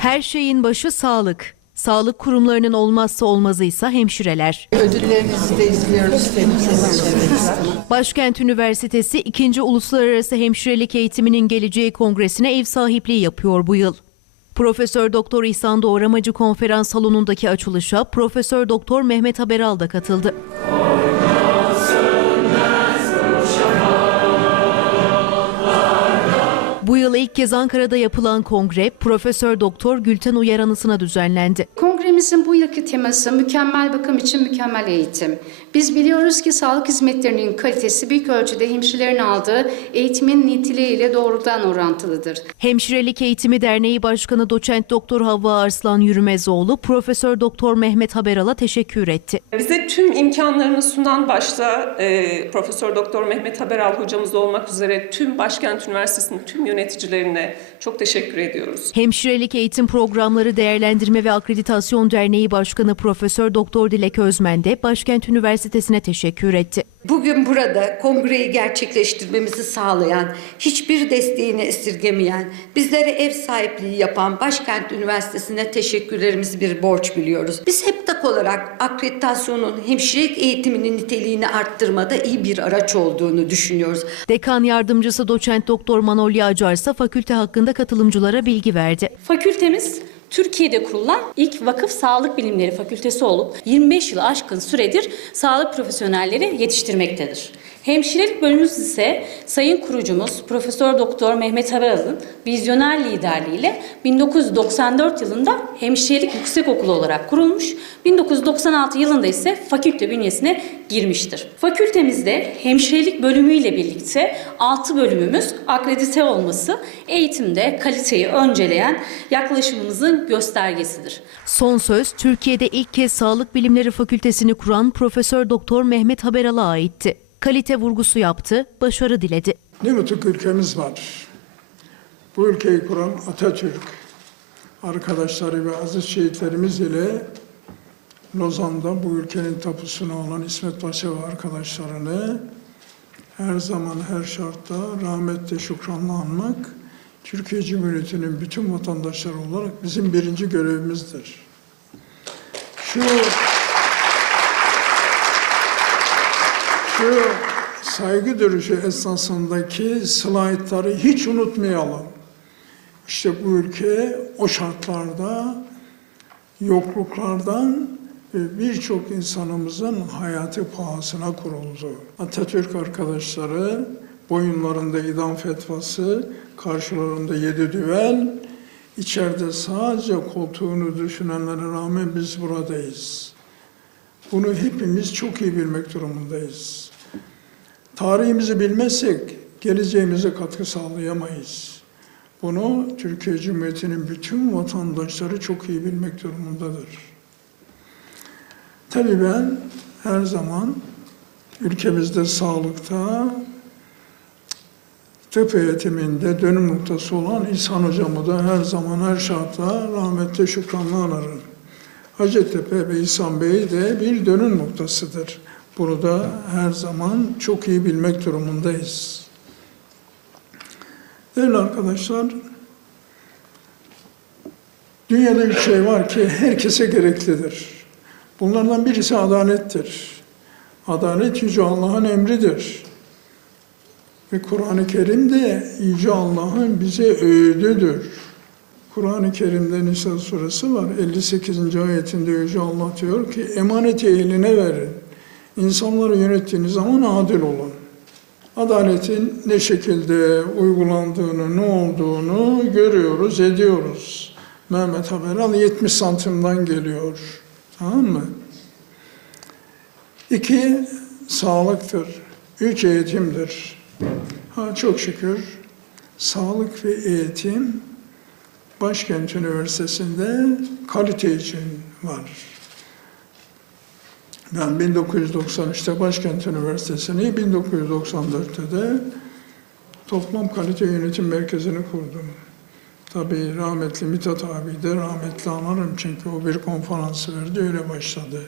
Her şeyin başı sağlık. Sağlık kurumlarının olmazsa olmazı ise hemşireler. Ödüllerinizi de izliyoruz. Başkent Üniversitesi 2. Uluslararası Hemşirelik Eğitiminin geleceği kongresine ev sahipliği yapıyor bu yıl. Profesör Doktor İhsan Doğramacı konferans salonundaki açılışa Profesör Doktor Mehmet Haberal da katıldı. Yıl ilk kez Ankara'da yapılan kongre Profesör Doktor Gülten Uyar anısına düzenlendi. Kongremizin bu yılki teması mükemmel bakım için mükemmel eğitim. Biz biliyoruz ki sağlık hizmetlerinin kalitesi büyük ölçüde hemşirelerin aldığı eğitimin niteliğiyle doğrudan orantılıdır. Hemşirelik Eğitimi Derneği Başkanı Doçent Doktor Havva Arslan Yürümezoğlu Profesör Doktor Mehmet Haberal'a teşekkür etti. Bize tüm imkanlarını sunan başta e, Profesör Doktor Mehmet Haberal hocamız olmak üzere tüm Başkent Üniversitesi'nin tüm yöneticilerine çok teşekkür ediyoruz. Hemşirelik Eğitim Programları Değerlendirme ve Akreditasyon Derneği Başkanı Profesör Doktor Dilek Özmen de Başkent Üniversitesi'ne teşekkür etti. Bugün burada kongreyi gerçekleştirmemizi sağlayan, hiçbir desteğini esirgemeyen, bizlere ev sahipliği yapan Başkent Üniversitesi'ne teşekkürlerimizi bir borç biliyoruz. Biz HEPTAK olarak akreditasyonun hemşirelik eğitiminin niteliğini arttırmada iyi bir araç olduğunu düşünüyoruz. Dekan Yardımcısı Doçent Doktor Manolya Acar ise fakülte hakkında katılımcılara bilgi verdi. Fakültemiz Türkiye'de kurulan ilk vakıf sağlık bilimleri fakültesi olup 25 yılı aşkın süredir sağlık profesyonelleri yetiştirmektedir. Hemşirelik bölümümüz ise Sayın kurucumuz Profesör Doktor Mehmet Haberal'ın vizyoner liderliğiyle 1994 yılında Hemşirelik Yüksekokulu olarak kurulmuş, 1996 yılında ise fakülte bünyesine girmiştir. Fakültemizde hemşirelik bölümüyle birlikte 6 bölümümüz akredite olması eğitimde kaliteyi önceleyen yaklaşımımızın göstergesidir. Son söz Türkiye'de ilk kez Sağlık Bilimleri Fakültesini kuran Profesör Doktor Mehmet Haberal'a aitti. Kalite vurgusu yaptı, başarı diledi. Ne mutlu ülkemiz var. Bu ülkeyi kuran Atatürk, arkadaşları ve aziz şehitlerimiz ile Lozan'da bu ülkenin tapusuna olan İsmet Paşa ve arkadaşlarını her zaman her şartta rahmetle şükranla anmak, Türkiye Cumhuriyeti'nin bütün vatandaşları olarak bizim birinci görevimizdir. Şu şu saygı duruşu esnasındaki slaytları hiç unutmayalım. İşte bu ülke o şartlarda yokluklardan ve birçok insanımızın hayatı pahasına kuruldu. Atatürk arkadaşları boyunlarında idam fetvası, karşılarında yedi düvel, içeride sadece koltuğunu düşünenlere rağmen biz buradayız. Bunu hepimiz çok iyi bilmek durumundayız. Tarihimizi bilmezsek geleceğimize katkı sağlayamayız. Bunu Türkiye Cumhuriyeti'nin bütün vatandaşları çok iyi bilmek durumundadır. Tabii ben her zaman ülkemizde sağlıkta, tıp eğitiminde dönüm noktası olan İhsan Hocamı da her zaman her şartta rahmetle şükranla anarım. Hacettepe ve İhsan Bey de bir dönüm noktasıdır. Bunu da her zaman çok iyi bilmek durumundayız. Değerli arkadaşlar, dünyada bir şey var ki herkese gereklidir. Bunlardan birisi adalettir. Adalet Yüce Allah'ın emridir. Ve Kur'an-ı Kerim de Yüce Allah'ın bize öğüdüdür. Kur'an-ı Kerim'de Nisa suresi var. 58. ayetinde Yüce Allah diyor ki emaneti eline verin. İnsanları yönettiğiniz zaman adil olun. Adaletin ne şekilde uygulandığını, ne olduğunu görüyoruz, ediyoruz. Mehmet Haberal 70 santimden geliyor. Tamam mı? İki, sağlıktır. Üç, eğitimdir. Ha çok şükür sağlık ve eğitim Başkent Üniversitesi'nde kalite için var. Ben 1993'te Başkent Üniversitesi'ni, 1994'te de Toplam Kalite Yönetim Merkezi'ni kurdum. Tabii rahmetli Mithat abi de rahmetli anarım çünkü o bir konferansı verdi, öyle başladı.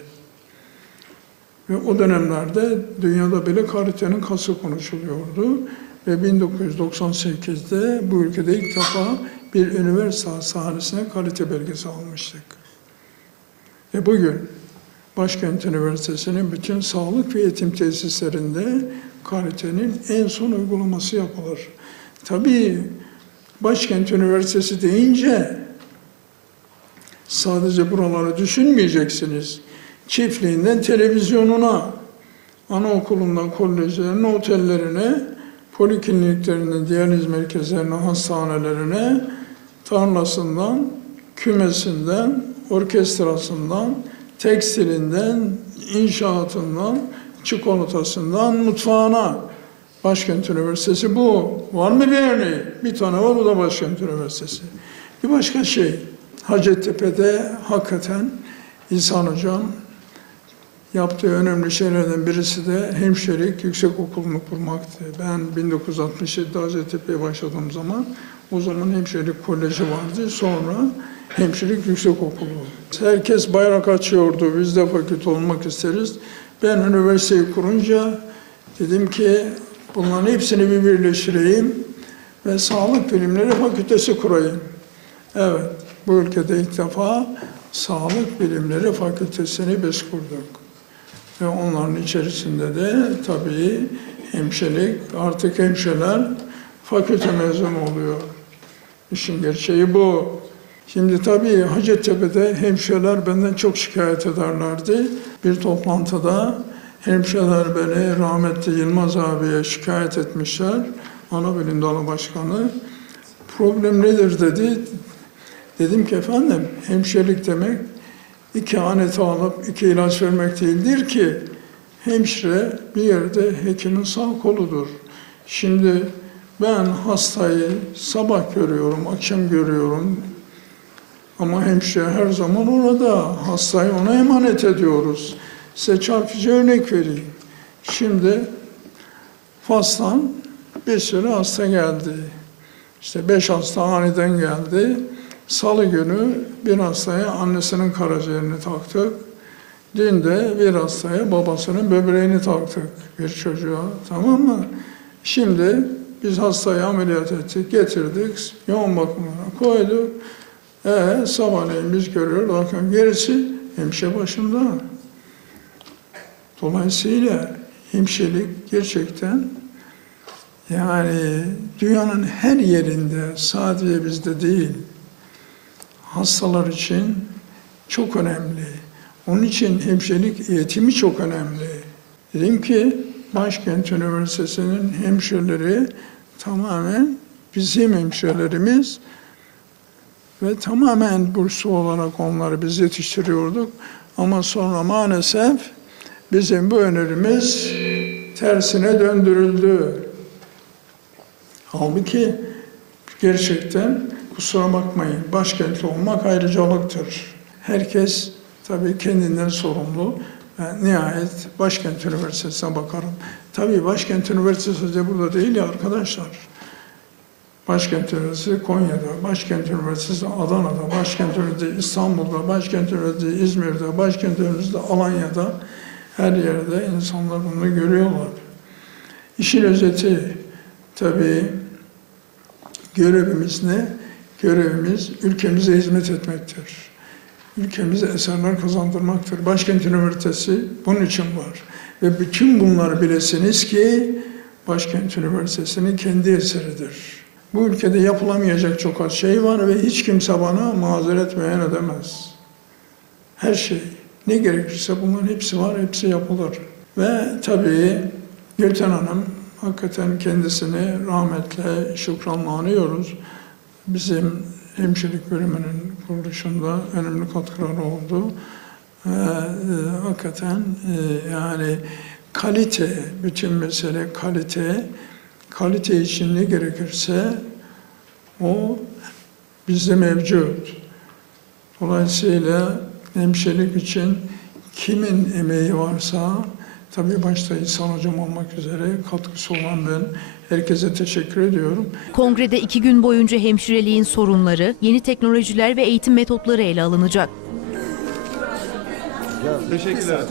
Ve o dönemlerde dünyada bile kalitenin kası konuşuluyordu. Ve 1998'de bu ülkede ilk defa bir üniversite hastanesine kalite belgesi almıştık. Ve bugün Başkent Üniversitesi'nin bütün sağlık ve eğitim tesislerinde kalitenin en son uygulaması yapılır. Tabii Başkent Üniversitesi deyince sadece buraları düşünmeyeceksiniz. Çiftliğinden televizyonuna, anaokulundan kolejlerine, otellerine, polikliniklerine, diyaliz merkezlerine, hastanelerine, tarlasından, kümesinden, orkestrasından, tekstilinden, inşaatından, çikolatasından, mutfağına. Başkent Üniversitesi bu. Var mı bir örneği? Bir tane var, o da Başkent Üniversitesi. Bir başka şey, Hacettepe'de hakikaten İhsan Hocam yaptığı önemli şeylerden birisi de hemşirelik yüksek okulunu kurmaktı. Ben 1967'de Hacettepe'ye başladığım zaman o zaman hemşirelik koleji vardı. Sonra hemşirelik yüksek okulu. Herkes bayrak açıyordu. Biz de fakülte olmak isteriz. Ben üniversiteyi kurunca dedim ki bunların hepsini bir birleştireyim ve sağlık bilimleri fakültesi kurayım. Evet, bu ülkede ilk defa sağlık bilimleri fakültesini biz kurduk. Ve onların içerisinde de tabii hemşirelik, artık hemşireler fakülte mezunu oluyor. İşin gerçeği bu. Şimdi tabii Hacettepe'de hemşireler benden çok şikayet ederlerdi. Bir toplantıda hemşireler beni rahmetli Yılmaz abiye şikayet etmişler. Ana bilim dalı başkanı. Problem nedir dedi. Dedim ki efendim hemşirelik demek iki aneti alıp iki ilaç vermek değildir ki hemşire bir yerde hekimin sağ koludur. Şimdi ben hastayı sabah görüyorum, akşam görüyorum. Ama hemşire her zaman orada. Hastayı ona emanet ediyoruz. Size çarpıcı örnek vereyim. Şimdi Fas'tan bir sürü hasta geldi. İşte beş hasta aniden geldi. Salı günü bir hastaya annesinin karaciğerini taktık. Dün de bir hastaya babasının böbreğini taktık bir çocuğa. Tamam mı? Şimdi biz hastayı ameliyat ettik, getirdik, yoğun bakımına koyduk. E sabahleyin biz görüyoruz, bakın gerisi hemşire başında. Dolayısıyla hemşirelik gerçekten yani dünyanın her yerinde sadece bizde değil hastalar için çok önemli. Onun için hemşirelik eğitimi çok önemli. Dedim ki Başkent Üniversitesi'nin hemşireleri tamamen bizim hemşirelerimiz ve tamamen burslu olarak onları biz yetiştiriyorduk. Ama sonra maalesef bizim bu önerimiz tersine döndürüldü. Halbuki gerçekten kusura bakmayın başkentli olmak ayrıcalıktır. Herkes tabii kendinden sorumlu. Ben nihayet Başkent Üniversitesi'ne bakarım. Tabii Başkent Üniversitesi de burada değil ya arkadaşlar. Başkent Üniversitesi Konya'da, Başkent Üniversitesi Adana'da, Başkent Üniversitesi İstanbul'da, Başkent Üniversitesi İzmir'de, Başkent Üniversitesi Alanya'da her yerde insanlar bunu görüyorlar. İşin özeti tabii görevimiz ne? Görevimiz ülkemize hizmet etmektir. Ülkemize eserler kazandırmaktır. Başkent Üniversitesi bunun için var. Ve bütün bunları bilesiniz ki Başkent Üniversitesi'nin kendi eseridir. Bu ülkede yapılamayacak çok az şey var ve hiç kimse bana mazeret beyan edemez. Her şey. Ne gerekirse bunların hepsi var, hepsi yapılır. Ve tabii Gülten Hanım hakikaten kendisini rahmetle, şükranla anıyoruz. Bizim hemşirelik bölümünün kuruluşunda önemli katkıları oldu. Ee, e, hakikaten e, yani kalite, bütün mesele kalite, kalite için ne gerekirse o bizde mevcut. Dolayısıyla hemşirelik için kimin emeği varsa, tabii başta İhsan Hocam olmak üzere katkısı olan ben herkese teşekkür ediyorum. Kongrede iki gün boyunca hemşireliğin sorunları, yeni teknolojiler ve eğitim metotları ele alınacak. Teşekkürler.